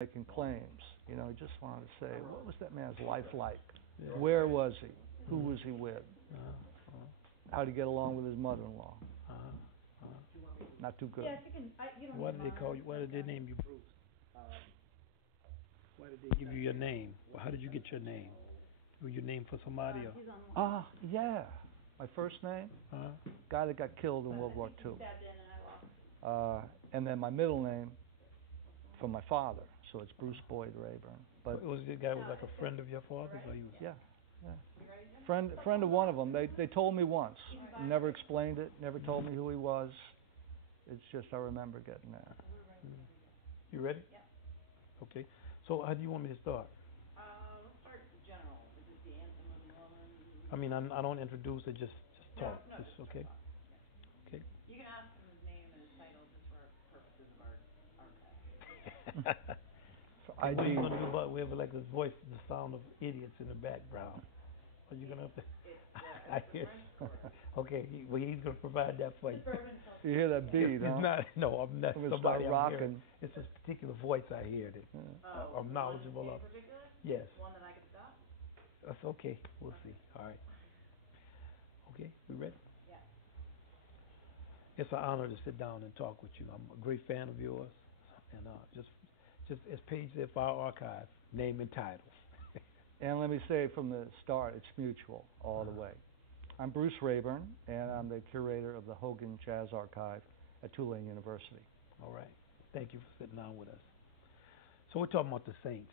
making claims. You know, he just wanted to say, what was that man's life like? Yeah. Where was he? Who was he with? Uh-huh. How did he get along with his mother-in-law? Uh-huh. Uh-huh. Not too good. Yeah, you don't Why need did they call you? Why did they name you Bruce? Why did they give you your name? Well, how did you get your name? Were you named for somebody or? He's on one. Yeah. My first name, Uh-huh. guy that got killed in World War II. Stabbed in and I lost. And then my middle name from my father, so it's Bruce Boyd Rayburn. But Was the guy was like a friend of your father's, or he was? yeah. Friend of one of them. They told me once. Never explained it. Never told me who he was. It's just I remember getting that. You ready? Yeah. Okay. So how do you want me to start? Let's start general. Is it the anthem of New Orleans? I mean, I don't introduce it. Just talk. No, Just okay. Yeah. Okay. You can ask him his name and his title just for purposes of our archive. So What are you gonna do about we have like this voice, the sound of idiots in the background? Are you gonna? I hear. Okay, he's gonna provide that for you. You hear that beat, huh? It's not. No, I'm not. I'm gonna Somebody start I'm rocking. hearing. It's a particular voice I hear that I'm knowledgeable of. In particular? Yes. One that I could stop? That's okay. We'll see. All right. Okay, we ready? Yeah. It's an honor to sit down and talk with you. I'm a great fan of yours, and just it's page there for our archive, name and title. And let me say from the start, it's mutual all the way. I'm Bruce Rayburn, and I'm the curator of the Hogan Jazz Archive at Tulane University. All right. Thank you for sitting down with us. So we're talking about the Saints.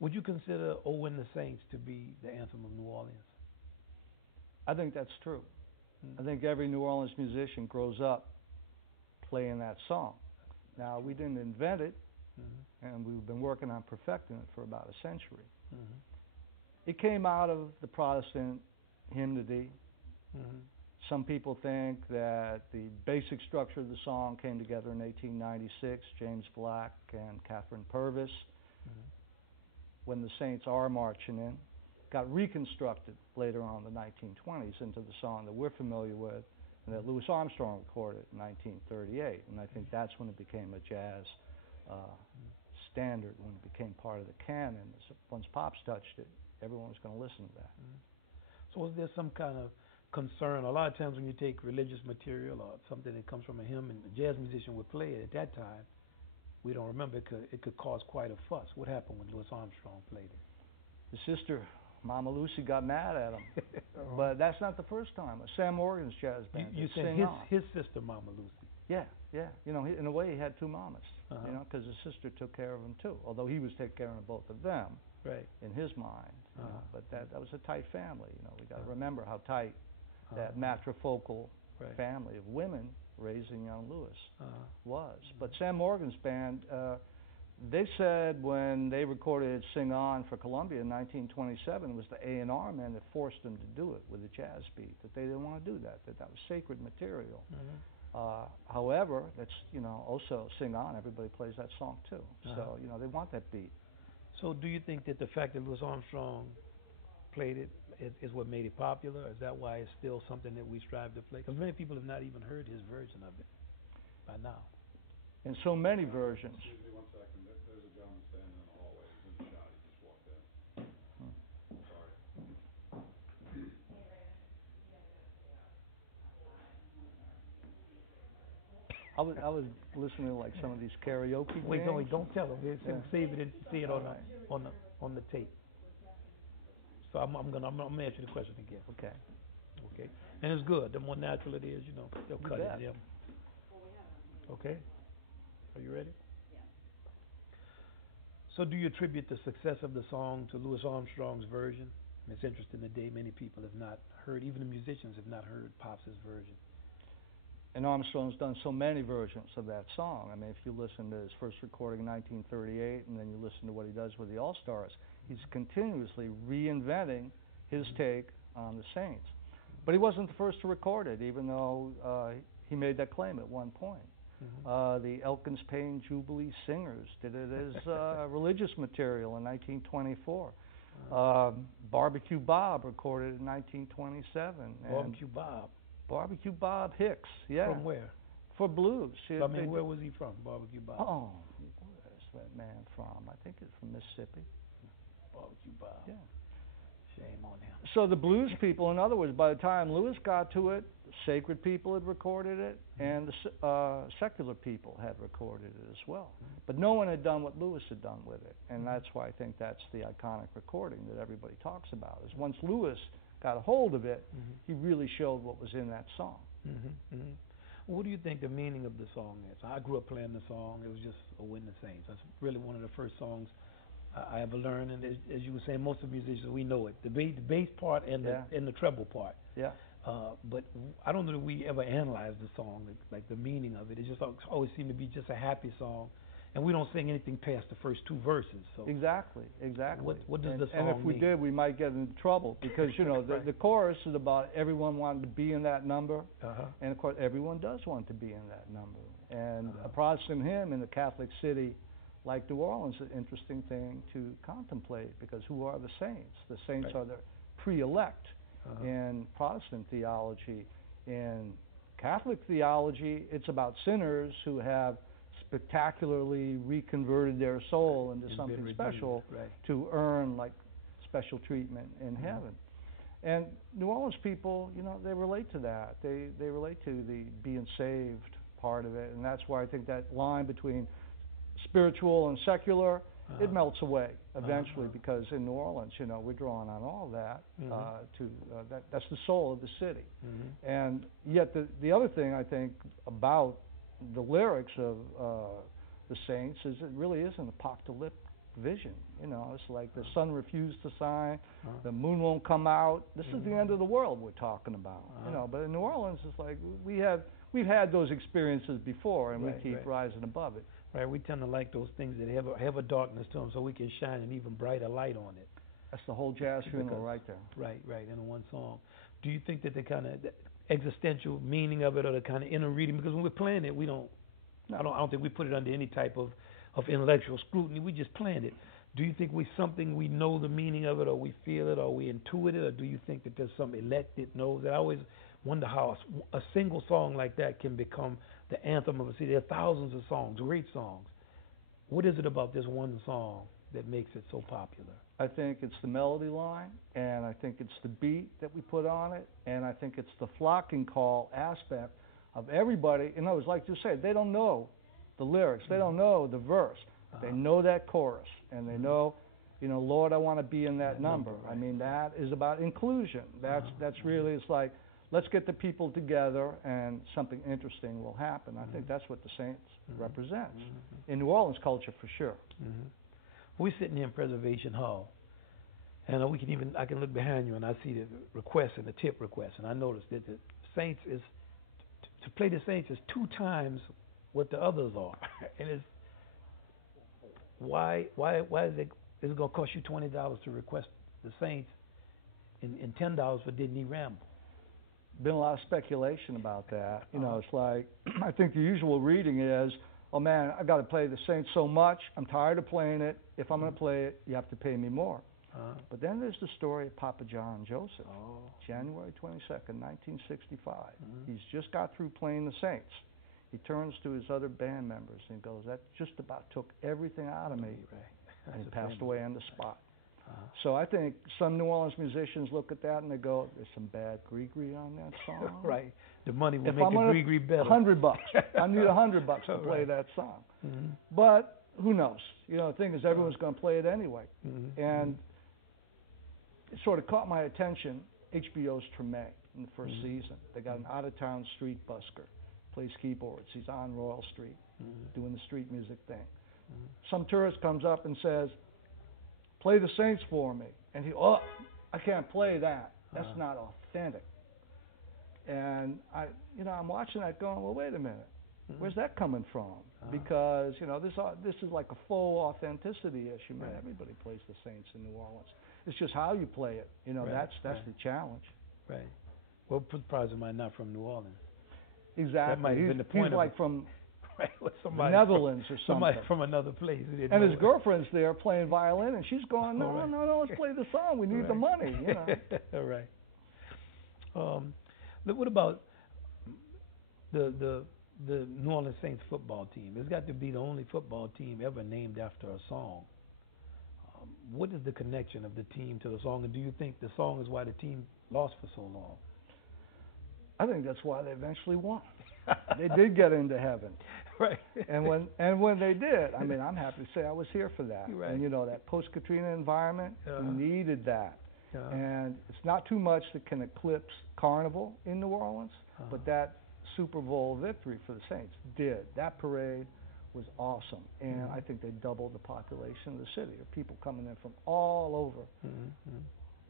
Would you consider "Oh and the Saints" to be the anthem of New Orleans? I think that's true. I think every New Orleans musician grows up playing that song. Now, we didn't invent it, and we've been working on perfecting it for about a century. It came out of the Protestant hymnody. Some people think that the basic structure of the song came together in 1896, James Black and Catherine Purvis, when the Saints are marching in. Got reconstructed later on in the 1920s into the song that we're familiar with and that Louis Armstrong recorded in 1938. And I think that's when it became a jazz standard, when it became part of the canon. Once Pops touched it, everyone was going to listen to that. So was there some kind of concern? A lot of times when you take religious material or something that comes from a hymn and a jazz musician would play it at that time, we don't remember, it could cause quite a fuss. What happened when Louis Armstrong played it? His sister, Mama Lucy, got mad at him. But that's not the first time. Sam Morgan's jazz band. You said his sister, Mama Lucy. Yeah. You know, in a way, he had two mamas. You know, because his sister took care of him too. Although he was taking care of both of them, right, in his mind. You know, but that was a tight family. You know, we got to remember how tight that matrifocal family of women raising young Louis was. But Sam Morgan's band, they said when they recorded "Sing On" for Columbia in 1927, it was the A&R man that forced them to do it with a jazz beat. That they didn't want to do that. That was sacred material. However, that's, you know, also "Sing On." Everybody plays that song too. So you know, they want that beat. So do you think that the fact that Louis Armstrong played it is what made it popular? Is that why it's still something that we strive to play? Because many people have not even heard his version of it by now. In so many versions. Excuse me 1 second. There's a gentleman standing in the hallway. He's in the shot. He just walked in. Sorry. I was listening to like some of these karaoke games. Wait, don't tell him. Save it and see it on the tape. So I'm gonna ask you the question again. Okay. And it's good. The more natural it is, you know, they'll cut it. Yeah. Okay. Are you ready? Yeah. So do you attribute the success of the song to Louis Armstrong's version? It's interesting today, many people have not heard, even the musicians have not heard Pops' version. And Armstrong's done so many versions of that song. I mean, if you listen to his first recording in 1938 and then you listen to what he does with the All-Stars, he's continuously reinventing his take on the Saints. But he wasn't the first to record it, even though he made that claim at one point. The Elkins Payne Jubilee Singers did it as religious material in 1924. Barbecue Bob recorded it in 1927. Barbecue Bob Hicks, yeah. From where? For blues. I mean, where was he from, Barbecue Bob? Oh, Mississippi. Barbecue Bob. Yeah. Shame on him. So the blues people, in other words, by the time Lewis got to it, sacred people had recorded it, and the secular people had recorded it as well. But no one had done what Lewis had done with it, and that's why I think that's the iconic recording that everybody talks about. Is once Lewis got a hold of it, he really showed what was in that song. What do you think the meaning of the song is? I grew up playing the song. It was just "Oh, Win the Saints." That's really one of the first songs I ever learned. And as you were saying, most of the musicians, we know it. The bass part and the treble part. Yeah. But I don't know that we ever analyzed the song, like the meaning of it. It just always seemed to be just a happy song. And we don't sing anything past the first two verses. So Exactly. What does the song And if we mean? did, we might get into trouble because, you know, the chorus is about everyone wanting to be in that number. And, of course, everyone does want to be in that number. And a Protestant hymn in a Catholic city like New Orleans is an interesting thing to contemplate because who are the saints? The saints are the pre-elect in Protestant theology. In Catholic theology, it's about sinners who have spectacularly reconverted their soul into something special to earn like special treatment in heaven. And New Orleans people, you know, they relate to that. They relate to the being saved part of it, and that's why I think that line between spiritual and secular, it melts away eventually because in New Orleans, you know, we're drawing on all that that's the soul of the city. And yet the other thing I think about the lyrics of the Saints is it really is an apocalyptic vision. You know, it's like the sun refused to shine, the moon won't come out. This is the end of the world we're talking about. You know, but in New Orleans, it's like we've had those experiences before, and we keep rising above it. Right, we tend to like those things that have a darkness to them, so we can shine an even brighter light on it. That's the whole jazz funeral right there. Right, in one song. Do you think that the kind of existential meaning of it, or the kind of inner reading? Because when we're playing it, I don't think we put it under any type of intellectual scrutiny. We just playing it. Do you think we know the meaning of it, or we feel it, or we intuit it, or do you think that there's some elect that knows it? I always wonder how a single song like that can become the anthem of a city. There are thousands of songs, great songs. What is it about this one song that makes it so popular? I think it's the melody line, and I think it's the beat that we put on it, and I think it's the flocking call aspect of everybody. You know, it's like you said, they don't know the lyrics, they don't know the verse. They know that chorus, and they know, you know, Lord, I want to be in that number. I mean, that is about inclusion. That's really, it's like, let's get the people together and something interesting will happen. I think that's what the Saints represents in New Orleans culture for sure. We're sitting here in Preservation Hall, and I can look behind you and I see the request and the tip request, and I noticed that the Saints is, to play the Saints is 2 times what the others are. And it's, why is it going to cost you $20 to request the Saints and $10 for Didn't He Ramble? Been a lot of speculation about that. You know, it's like, I think the usual reading is, oh man, I got to play the Saints so much, I'm tired of playing it. If I'm going to play it, you have to pay me more. But then there's the story of Papa John Joseph, January 22nd, 1965. He's just got through playing the Saints. He turns to his other band members and goes, that just about took everything out of me. And he passed away on the spot. So I think some New Orleans musicians look at that and they go, there's some bad gree-gree on that song. Right. The money will if make I'm the gree-gree better. $100. I need $100 to play that song. But who knows? You know, the thing is everyone's going to play it anyway. And it sort of caught my attention, HBO's Treme in the first season. They got an out-of-town street busker, plays keyboards. He's on Royal Street doing the street music thing. Some tourist comes up and says, play the Saints for me. And I can't play that. That's not authentic. And I'm watching that going, well, wait a minute. Where's that coming from? Because, you know, this is like a faux authenticity issue. Man, everybody plays the Saints in New Orleans. It's just how you play it. You know, that's the challenge. Right. Well, surprising might not from New Orleans. Exactly. That might have been the point he's of like it. from the Netherlands or something. Somebody from another place. And his girlfriend's there playing violin, and she's going, no, let's play the song. We need the money, you know. All right. Look, what about the New Orleans Saints football team? It's got to be the only football team ever named after a song. What is the connection of the team to the song, and do you think the song is why the team lost for so long? I think that's why they eventually won. They did get into heaven. Right. And when they did, I mean, I'm happy to say I was here for that. Right. And that post-Katrina environment, we needed that. Uh-huh. And it's not too much that can eclipse Carnival in New Orleans, but that Super Bowl victory for the Saints did. That parade was awesome, and I think they doubled the population of the city. There are people coming in from all over.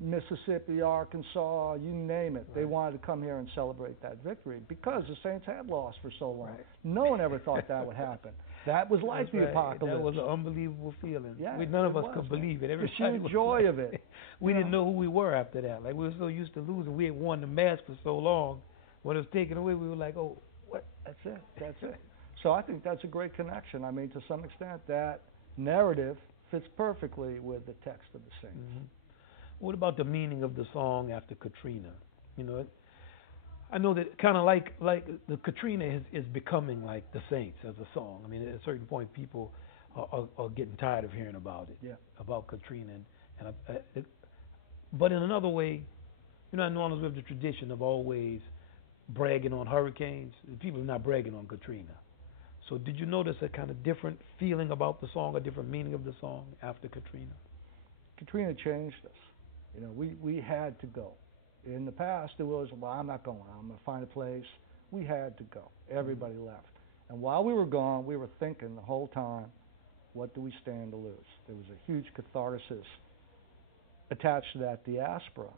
Mississippi, Arkansas, you name it. They wanted to come here and celebrate that victory because the Saints had lost for so long. Right. No one ever thought that would happen. That was like the apocalypse. That was an unbelievable feeling. Yeah, None of us could believe it. The sheer joy of it. We didn't know who we were after that. Like, we were so used to losing. We had won the match for so long. When it was taken away, we were like, oh, what? That's it. That's it. So I think that's a great connection. I mean, to some extent, that narrative fits perfectly with the text of the Saints. What about the meaning of the song after Katrina? I know that kind of like the Katrina is becoming like the Saints as a song. I mean, at a certain point, people are getting tired of hearing about it, about Katrina. But in another way, in New Orleans we have the tradition of always bragging on hurricanes. People are not bragging on Katrina. So did you notice a kind of different feeling about the song, a different meaning of the song after Katrina? Katrina changed us. We had to go. In the past, it was, well, I'm not going. I'm going to find a place. We had to go. Everybody left. And while we were gone, we were thinking the whole time, what do we stand to lose? There was a huge catharsis attached to that diaspora.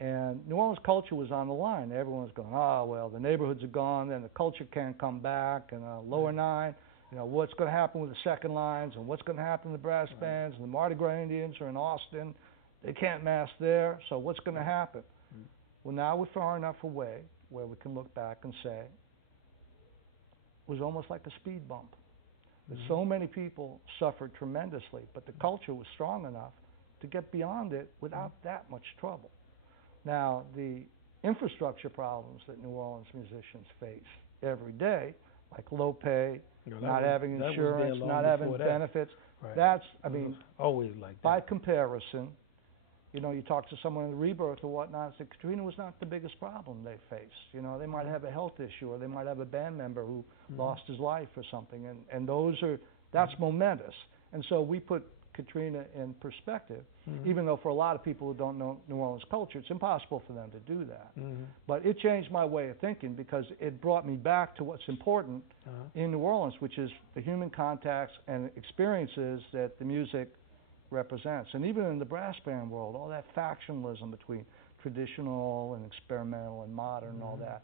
And New Orleans culture was on the line. Everyone was going, well, the neighborhoods are gone, and the culture can't come back, and Lower Nine, what's going to happen with the second lines, and what's going to happen to the brass bands, and the Mardi Gras Indians are in Austin. They can't mass there, so what's going to happen? Well, now we're far enough away where we can look back and say it was almost like a speed bump. So many people suffered tremendously, but the culture was strong enough to get beyond it without that much trouble. Now, the infrastructure problems that New Orleans musicians face every day, like low pay, not having insurance, not having benefits, that's, I mean, always like that. By comparison, you talk to someone in the Rebirth or whatnot, and say Katrina was not the biggest problem they faced. They might have a health issue, or they might have a band member who lost his life or something, and that's momentous. And so we put Katrina in perspective, even though for a lot of people who don't know New Orleans culture, it's impossible for them to do that. But it changed my way of thinking because it brought me back to what's important in New Orleans, which is the human contacts and experiences that the music represents. And even in the brass band world, all that factionalism between traditional and experimental and modern and all that,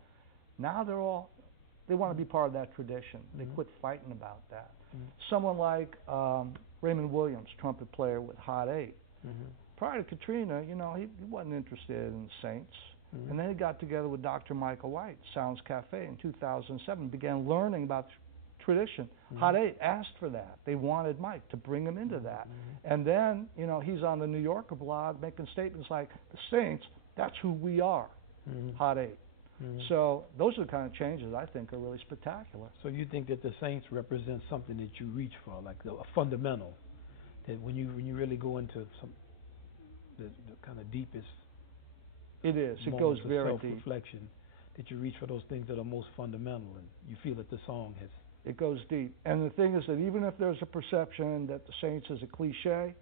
now they want to be part of that tradition. They quit fighting about that. Someone like Raymond Williams, trumpet player with Hot 8, prior to Katrina, he wasn't interested in the Saints. And then he got together with Dr. Michael White, Sounds Cafe, in 2007, began learning about tradition. Hot 8 asked for that. They wanted Mike to bring him into that. And then, he's on the New Yorker blog making statements like, the Saints, that's who we are, Hot 8. So those are the kind of changes I think are really spectacular. So you think that the Saints represent something that you reach for, like a fundamental, that when you really go into the kind of deepest it goes very deep. Self-reflection, that you reach for those things that are most fundamental, and you feel that the song has. It goes deep. And the thing is that even if there's a perception that the Saints is a cliche,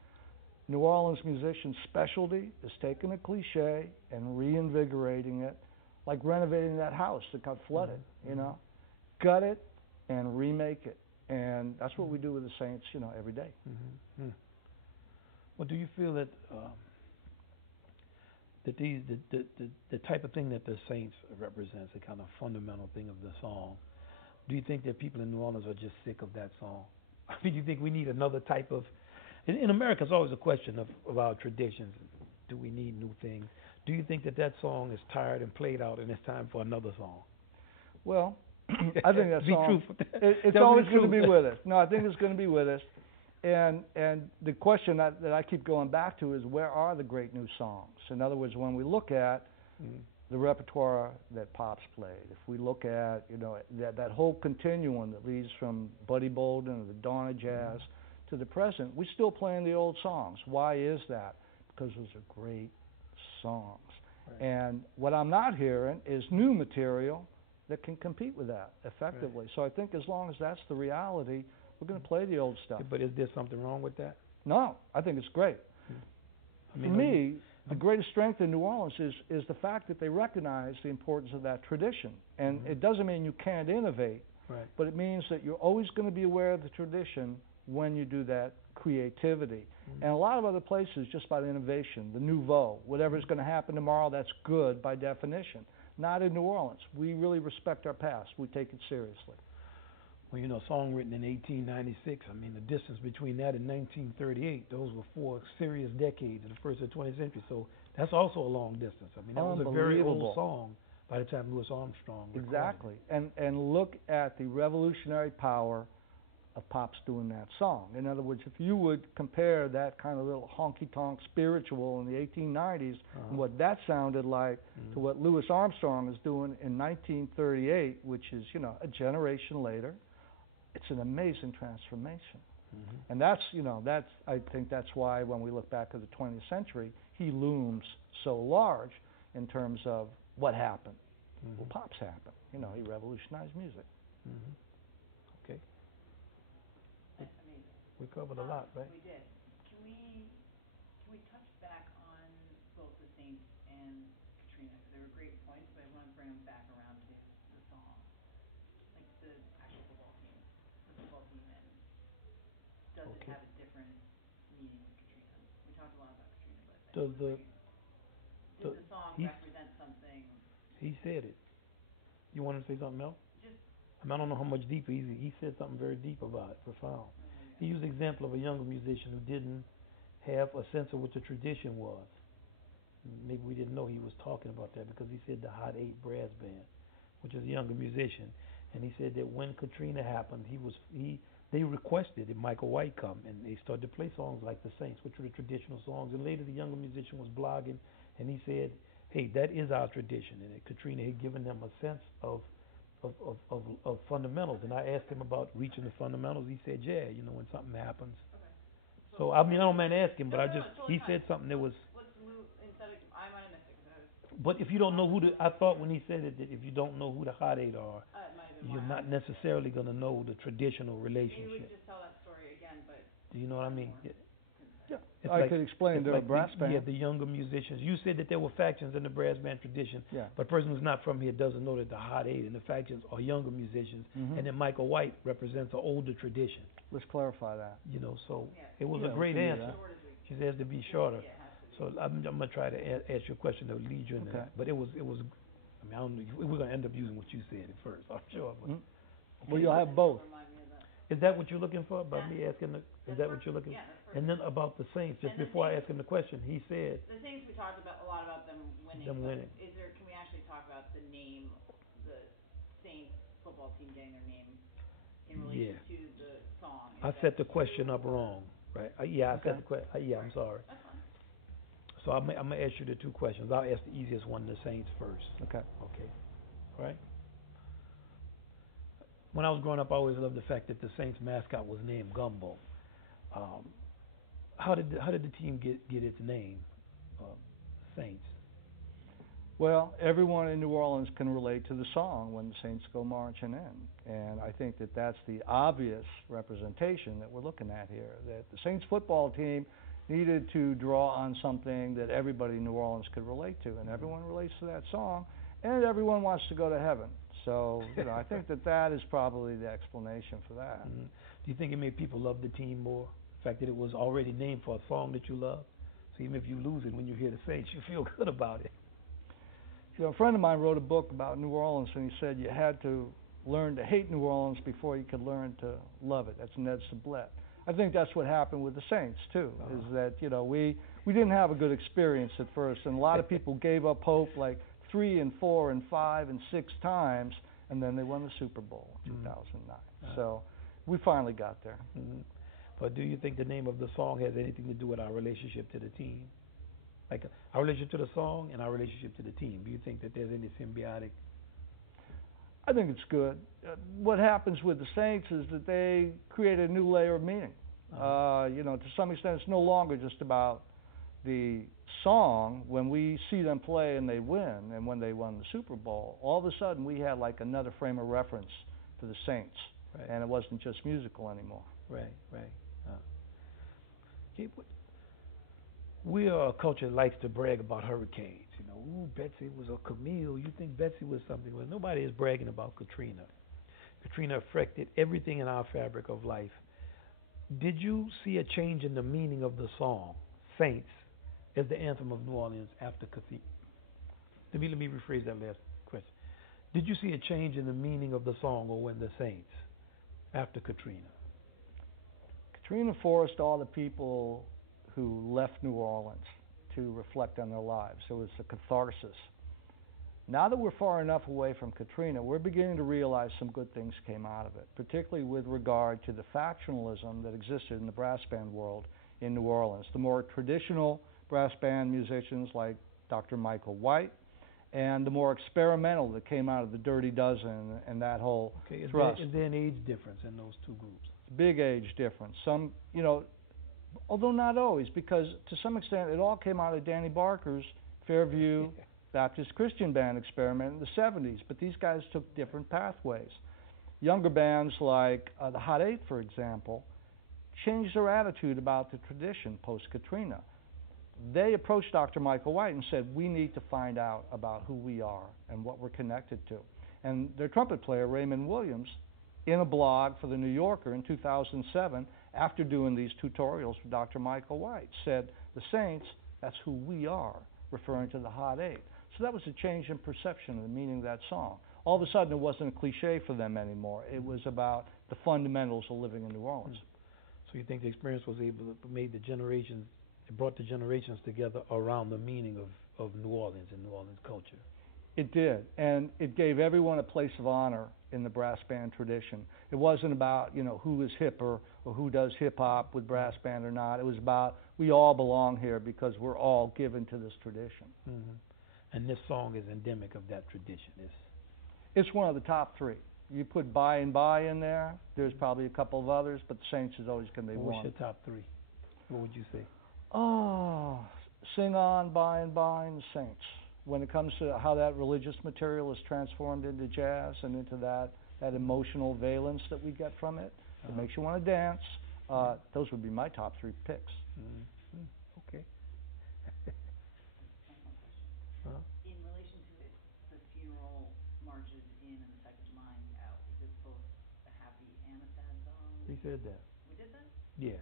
New Orleans musicians' specialty is taking a cliche and reinvigorating it, like renovating that house that got flooded, gut it and remake it. And that's what we do with the Saints, every day. Well, do you feel that that the type of thing that the Saints represents, a kind of fundamental thing of the song, do you think that people in New Orleans are just sick of that song? I mean, do you think we need another type of... In America, it's always a question of our traditions. Do we need new things? Do you think that song is tired and played out and it's time for another song? Well, I think that song... It's Tell always going to be with us. No, I think it's going to be with us. And the question that I keep going back to is, where are the great new songs? In other words, when we look at the repertoire that Pop's played, if we look at that whole continuum that leads from Buddy Bolden and the dawn of jazz to the present, we're still playing the old songs. Why is that? Because those are great songs. Right. And what I'm not hearing is new material that can compete with that effectively. Right. So I think as long as that's the reality, we're going to play the old stuff. But is there something wrong with that? No, I think it's great. I mean, For me, the greatest strength in New Orleans is the fact that they recognize the importance of that tradition. And it doesn't mean you can't innovate, right. but it means that you're always going to be aware of the tradition when you do that creativity. And a lot of other places, just by innovation, the nouveau, whatever's going to happen tomorrow, that's good by definition. Not in New Orleans. We really respect our past. We take it seriously. Well, you know, a song written in 1896, I mean, the distance between that and 1938, those were 4 serious decades in the first of the 20th century. So that's also a long distance. I mean, that was a very old song by the time Louis Armstrong recorded. Exactly. And look at the revolutionary power of Pop's doing that song. In other words, if you would compare that kind of little honky-tonk spiritual in the 1890s and what that sounded like to what Louis Armstrong is doing in 1938, which is, you know, a generation later, it's an amazing transformation. And that's, you know, I think that's why when we look back at the 20th century, he looms so large in terms of what happened. Well, Pop's happened. You know, he revolutionized music. Okay. That's amazing. We covered a lot, right? We did. Can we touch back on both the Saints and Katrina? Because they were great points, but I want to bring them back around to the song, like the actual football team. The football team, and does it have a different meaning with Katrina? We talked a lot about Katrina, but Does did the song represent something? He said it. You want to say something else? Just, I mean, I don't know how much deeper. He said something very deep about it, profound. He used the example of a younger musician who didn't have a sense of what the tradition was. Maybe we didn't know he was talking about that because he said the Hot 8 Brass Band, which is a younger musician, and he said that when Katrina happened, they requested that Michael White come, and they started to play songs like the Saints, which were the traditional songs. And later, the younger musician was blogging, and he said, "Hey, that is our tradition." And Katrina had given them a sense of fundamentals. And I asked him about reaching the fundamentals. He said, "Yeah, you know, when something happens." okay. So I mean, I don't mind asking, but Totally he said something that was. Let's move instead of I might have missed it because I was. But if you don't know I thought when he said it that if you don't know who the Hot 8 are, It might have been you're more not necessarily going to know the traditional Maybe we relationship. could just tell that story again, but. Do you know what I mean? Yeah, It's I like- could explain it's to a like brass band. Yeah, the younger musicians. You said that there were factions in the brass band tradition, Yeah. but a person who's not from here doesn't know that the Hot 8 and the factions are younger musicians, and then Michael White represents an older tradition. Let's clarify that. You know, so Yeah. it was Yeah, a we great can do answer. that. Short as we She says to be shorter. Yeah, it has to be. So I'm gonna try to ask you a question that will lead you into Okay. that. But it was. I mean, I don't know. We're gonna end up using what you said at first, I'm sure. But, Well, you'll have both. Remind me of that. is that what you're looking for? By me asking is that what you're looking? Yeah, that's perfect. And then about the Saints, just And the before I Saints. ask him the question, he said The Saints, we talked about a lot about them winning. them but winning. Can we actually talk about the name, the Saints football team getting their name in relation to the song? I set the question up wrong, right? I set the question. I'm sorry. That's fine. So I'm gonna ask you the two questions. I'll ask the easiest one, the Saints first. Okay. Okay. All right. When I was growing up, I always loved the fact that the Saints mascot was named Gumbo. How did the team get its name, Saints? Well, everyone in New Orleans can relate to the song when the Saints go marching in. And I think that that's the obvious representation that we're looking at here, that the Saints football team needed to draw on something that everybody in New Orleans could relate to, and everyone relates to that song, and everyone wants to go to heaven. So, you know, I think that is probably the explanation for that. Mm-hmm. Do you think it made people love the team more? The fact that it was already named for a song that you love? So even if you lose it, when you hear the Saints, you feel good about it. You know, a friend of mine wrote a book about New Orleans, and he said you had to learn to hate New Orleans before you could learn to love it. That's Ned Sublette. I think that's what happened with the Saints, too, is that, you know, we didn't have a good experience at first, and a lot of people gave up hope like 3 and 4 and 5 and 6 times, and then they won the Super Bowl in 2009. So we finally got there. Mm-hmm. But do you think the name of the song has anything to do with our relationship to the team? Like our relationship to the song and our relationship to the team. Do you think that there's any symbiotic? I think it's good. What happens with the Saints is that they create a new layer of meaning. To some extent, it's no longer just about the song. When we see them play and they win, and when they won the Super Bowl, all of a sudden we had like another frame of reference to the Saints, Right. and it wasn't just musical anymore. Right. Okay, we are a culture that likes to brag about hurricanes. Ooh, Betsy was a Camille. You think Betsy was something? Well, nobody is bragging about Katrina. Katrina affected everything in our fabric of life. Did you see a change in the meaning of the song Saints as the anthem of New Orleans after Katrina? Let me rephrase that last question. Did you see a change in the meaning of the song or when the Saints after Katrina? Katrina forced all the people who left New Orleans to reflect on their lives. It was a catharsis. Now that we're far enough away from Katrina, we're beginning to realize some good things came out of it, particularly with regard to the factionalism that existed in the brass band world in New Orleans. The more traditional brass band musicians like Dr. Michael White, and the more experimental that came out of the Dirty Dozen and that whole thrust. Is there an age difference in those two groups? Big age difference. Some, although not always, because to some extent it all came out of Danny Barker's Fairview Baptist Christian Band experiment in the 70s, but these guys took different pathways. Younger bands like the Hot Eight, for example, changed their attitude about the tradition post-Katrina. They approached Dr. Michael White and said, we need to find out about who we are and what we're connected to. And their trumpet player, Raymond Williams, in a blog for The New Yorker in 2007, after doing these tutorials with Dr. Michael White, said, the Saints, that's who we are, referring to the Hot Eight. So that was a change in perception of the meaning of that song. All of a sudden, it wasn't a cliche for them anymore. It was about the fundamentals of living in New Orleans. So you think the experience was able to made the generations, it brought the generations together around the meaning of New Orleans and New Orleans culture? It did, and it gave everyone a place of honor in the brass band tradition. It wasn't about, who is hipper or who does hip-hop with brass band or not. It was about we all belong here because we're all given to this tradition. Mm-hmm. And this song is endemic of that tradition. It's one of the top three. You put By and By in there, there's probably a couple of others, but the Saints is always going to be one. What's your top three? What would you say? Oh, Sing On, By and By, and the Saints. When it comes to how that religious material is transformed into jazz and into that emotional valence that we get from it, it makes you want to dance. Those would be my top three picks. Mm-hmm. Okay. In relation to the funeral marches in and the second line out, is it both a happy and a sad song? He said that. We did that? Yeah.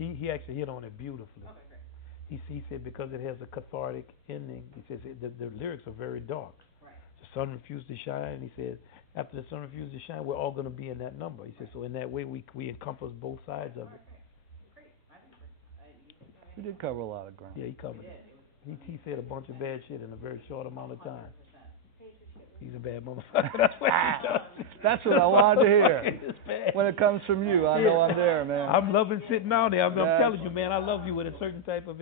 He actually hit on it beautifully. Okay, great. He said because it has a cathartic ending, he says the lyrics are very dark. Right. The sun refused to shine. He said after the sun refused to shine, we're all going to be in that number. He said so in that way we encompass both sides of it. Great. I think We did cover a lot of ground. Yeah, he covered it. He said a bunch of bad shit in a very short amount of time. 100%. He's a bad motherfucker. That's what he does. That's what I wanted to hear. When it comes from you, I know I'm there, man. I'm loving sitting down there. I'm telling you, man, I love you with a certain type of